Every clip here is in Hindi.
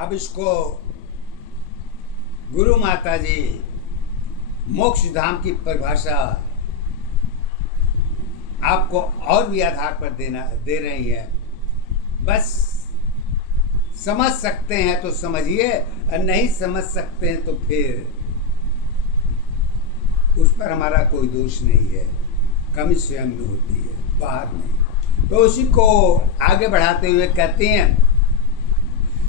अब इसको गुरु माता जी मोक्ष धाम की परिभाषा आपको और भी आधार पर दे रही है। बस समझ सकते हैं तो समझिए, और नहीं समझ सकते हैं तो फिर उस पर हमारा कोई दोष नहीं है, कमी स्वयं में होती है, बाहर नहीं। तो उसी को आगे बढ़ाते हुए कहते हैं,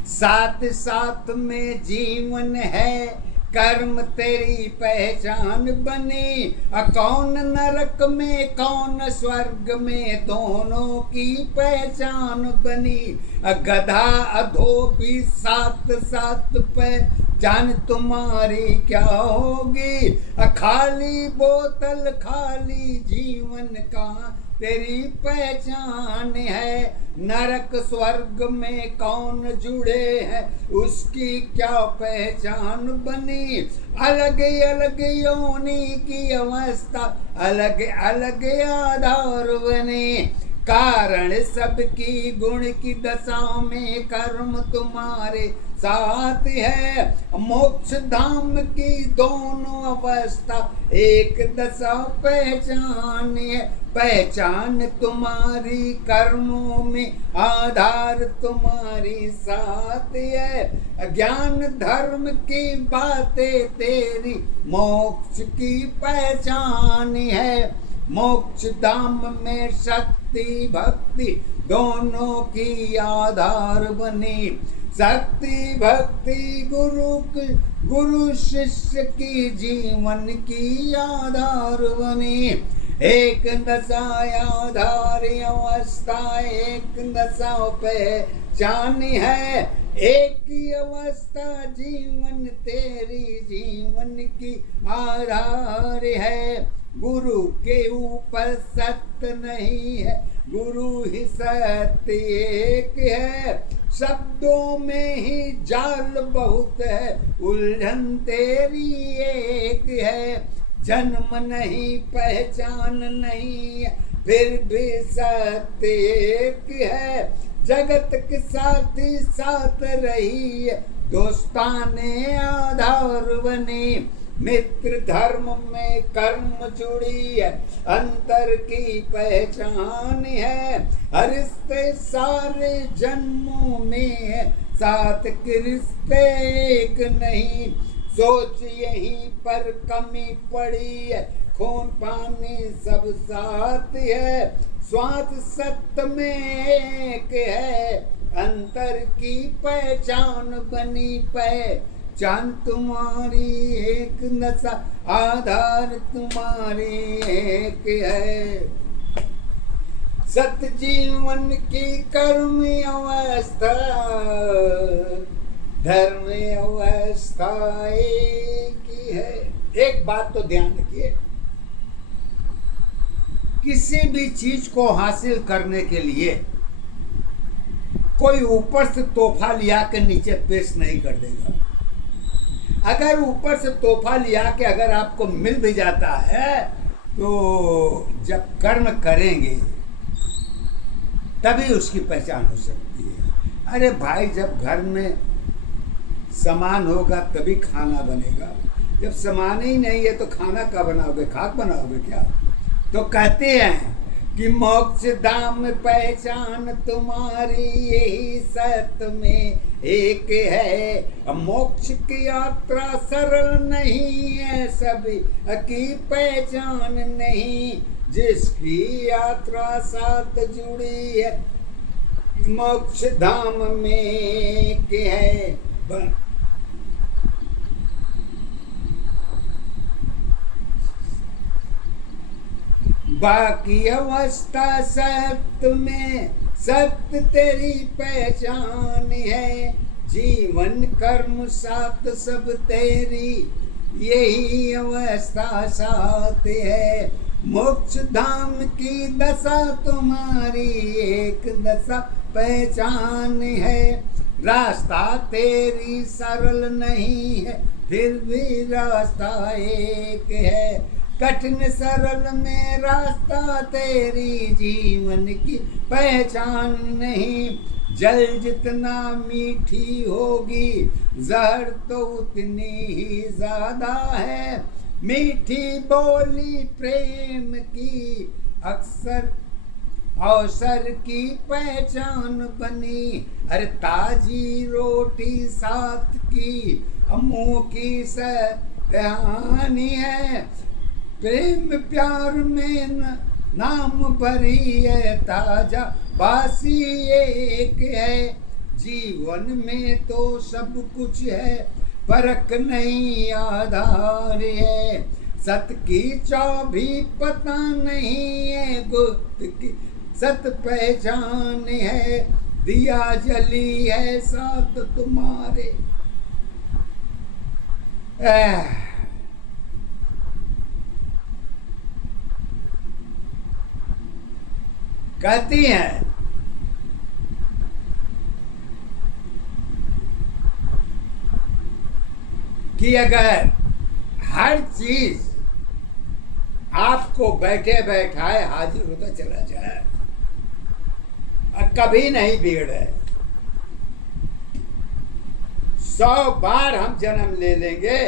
साथ साथ में जीवन है, कर्म तेरी पहचान बनी, कौन नरक में कौन स्वर्ग में, दोनों की पहचान बनी। गधा अधो भी साथ साथ पहचान तुम्हारी क्या होगी, खाली बोतल खाली जीवन का तेरी पहचान है। नरक स्वर्ग में कौन जुड़े हैं, उसकी क्या पहचान बनी। अलग अलग योनि की अवस्था, अलग अलग आधार बने। कारण सबकी गुण की दशा में कर्म तुम्हारे साथ है। मोक्ष धाम की दोनों अवस्था एक दशा पहचान है। पहचान तुम्हारी कर्मों में, आधार तुम्हारी साथ है। ज्ञान धर्म की बातें तेरी मोक्ष की पहचान है। मोक्ष धाम में शक्ति भक्ति दोनों की आधार बनी। शक्ति भक्ति गुरु शिष्य की जीवन की आधार बनी। एक दशा आधार अवस्था, एक दशा पहचान है। एक ही अवस्था जीवन तेरी जीवन की आधार है। गुरु के ऊपर सत्य नहीं है, गुरु ही सत्य एक है। शब्दों में ही जाल बहुत है, उलझन तेरी एक है। जन्म नहीं पहचान नहीं, फिर भी सत्य एक है। जगत के साथ ही साथ रही है, दोस्ताने आधार बनी। मित्र धर्म में कर्म जुड़ी है, अंतर की पहचान है। रिश्ते सारे जन्मों में है, साथ के रिश्ते एक नहीं। सोच यहीं पर कमी पड़ी है, खून पानी सब साथ है। स्वार्थ सत्य में एक है, अंतर की पहचान बनी। पहचान तुम्हारी एक नशा, आधार तुम्हारी एक है। सत्य जीवन की कर्म अवस्था, धर्म अवस्था एक ही है। एक बात तो ध्यान रखिए, किसी भी चीज को हासिल करने के लिए कोई ऊपर से तोहफा लिया के नीचे पेश नहीं कर देगा। अगर ऊपर से तोहफा लिया के अगर आपको मिल भी जाता है, तो जब कर्म करेंगे तभी उसकी पहचान हो सकती है। अरे भाई, जब घर में सामान होगा तभी खाना बनेगा। जब सामान ही नहीं है तो खाना क्या बनाओगे, खाक बनाओगे क्या? तो कहते हैं कि मोक्ष धाम पहचान तुम्हारी यही सत्य में एक है। मोक्ष की यात्रा सरल नहीं है, सभी की पहचान नहीं। जिसकी यात्रा साथ जुड़ी है, मोक्ष धाम में एक है। बाकी अवस्था सत्य में, सत्य तेरी पहचान है। जीवन कर्म साथ सब तेरी यही अवस्था साथ है। मोक्ष धाम की दशा तुम्हारी एक दशा पहचान है। रास्ता तेरी सरल नहीं है, फिर भी रास्ता एक है। कठिन सरल में रास्ता तेरी जीवन की पहचान नहीं। जल जितना मीठी होगी जहर तो उतनी ही ज्यादा है। मीठी बोली प्रेम की अक्सर अवसर की पहचान बनी। अरे ताजी रोटी साथ की मुंह की कहानी है। प्रेम प्यार में नाम भरी है ताजा बासी एक है। जीवन में तो सब कुछ है परख नहीं आधार है। सत की चाबी पता नहीं है गुप्त की सत पहचान है। दिया जली है साथ तुम्हारे। कहती हैं कि अगर हर चीज आपको बैठे बैठाए हाजिर होता चला जाए और कभी नहीं बिगड़े, 100 बार हम जन्म ले लेंगे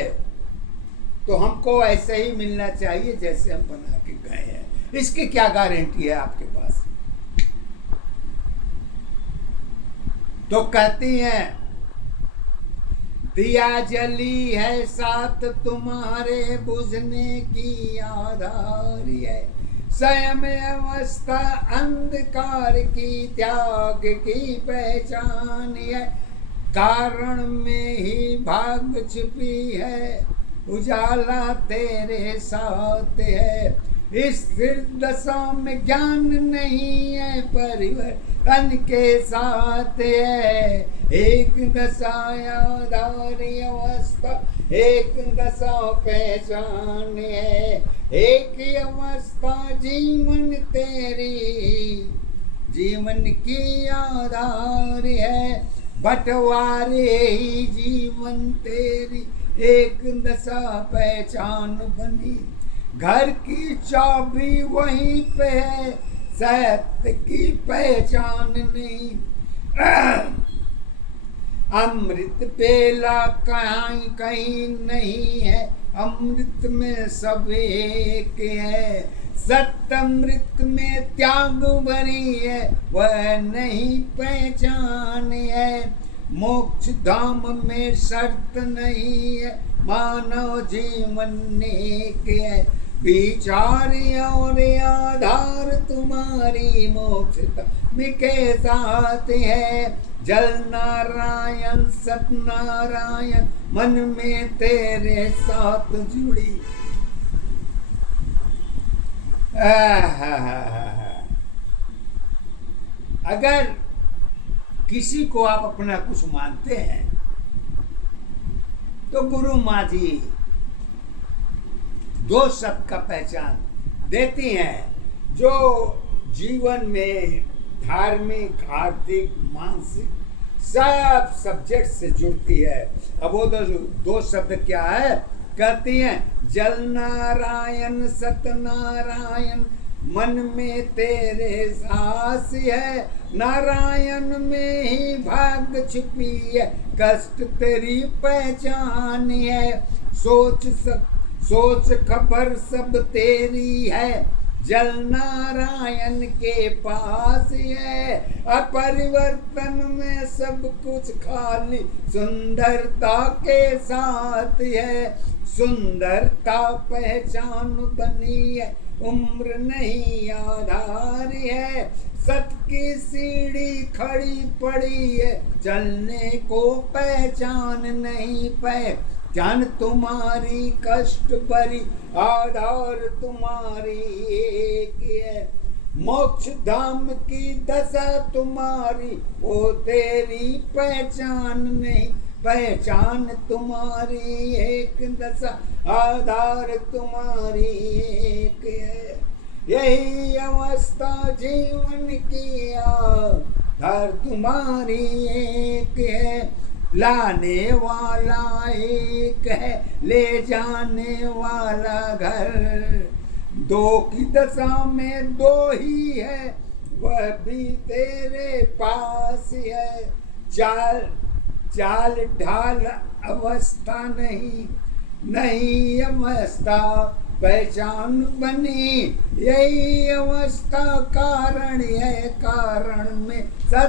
तो हमको ऐसे ही मिलना चाहिए जैसे हम बना के गए हैं। इसकी क्या गारंटी है आपके पास? तो कहती हैं दिया जली है साथ तुम्हारे बुझने की आधार है। स्वयं अवस्था अंधकार की त्याग की पहचान है। कारण में ही भाग छिपी है उजाला तेरे साथ है। स्थिर दशा में ज्ञान नहीं है परिवर्तन के साथ है। एक दशा आधारी अवस्था एक दशा पहचान है। एक अवस्था जीवन तेरी जीवन की आधार है। बंटवारे ही जीवन तेरी एक दशा पहचान बनी। घर की चाबी वहीं पे है सत्य की पहचान नहीं। अमृत पेला कहीं कहीं नहीं है अमृत में सब एक है। सत्य अमृत में त्याग भरी है वह नहीं पहचान है। मोक्ष धाम में शर्त नहीं है मानव जीवन एक है। विचार और आधार तुम्हारी मोक्ष के साथ है। जल नारायण सतनारायण मन में तेरे साथ जुड़ी। अगर किसी को आप अपना कुछ मानते हैं तो गुरु माँ जी 2 शब्द का पहचान देती हैं जो जीवन में धार्मिक आर्थिक मानसिक सब सब्जेक्ट से जुड़ती है। अब वो 2 शब्द क्या है? कहती हैं जल नारायण सतनारायण मन में तेरे सास है। नारायण में ही भाग छुपी है कष्ट तेरी पहचान है। सोच खबर सब तेरी है जल नारायण के पास है। अपरिवर्तन में सब कुछ खाली सुंदरता के साथ है। सुंदरता पहचान बनी है उम्र नहीं आधार है। सत की सीढ़ी खड़ी पड़ी है चलने को पहचान नहीं पहचान तुम्हारी कष्ट भरी आधार तुम्हारी एक है। मोक्ष धाम की दशा तुम्हारी वो तेरी पहचान नहीं पहचान तुम्हारी एक दशा आधार तुम्हारी एक है। यही अवस्था जीवन की आधार तुम्हारी एक है। लाने वाला एक है ले जाने वाला घर। 2 की दशा में 2 ही है वह भी तेरे पास ऐसी है, चाल चाल ढाल अवस्था नहीं, नहीं अवस्था पहचान बनी, यही अवस्था कारण है, कारण में सत्य